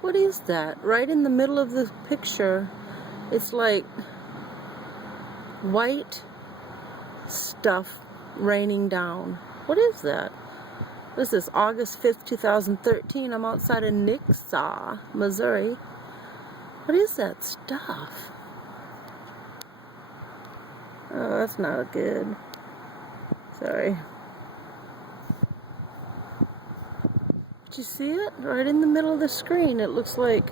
What is that? Right in the middle of the picture, it's like white stuff raining down. What is that? This is August 5th, 2013. I'm outside of Nixa, Missouri. What is that stuff? Oh, that's not good. Sorry. Did you see it? Right in the middle of the screen. It looks like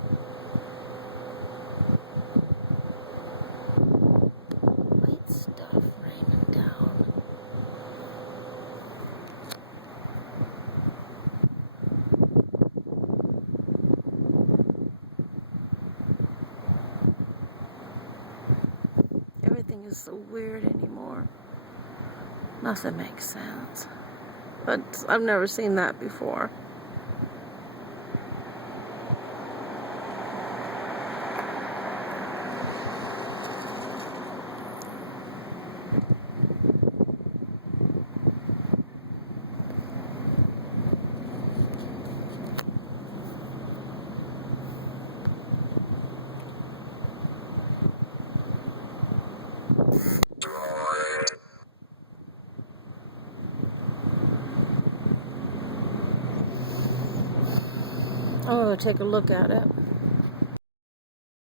white stuff raining down. Everything is so weird anymore. Nothing makes sense. But I've never seen that before. I'm gonna take a look at it.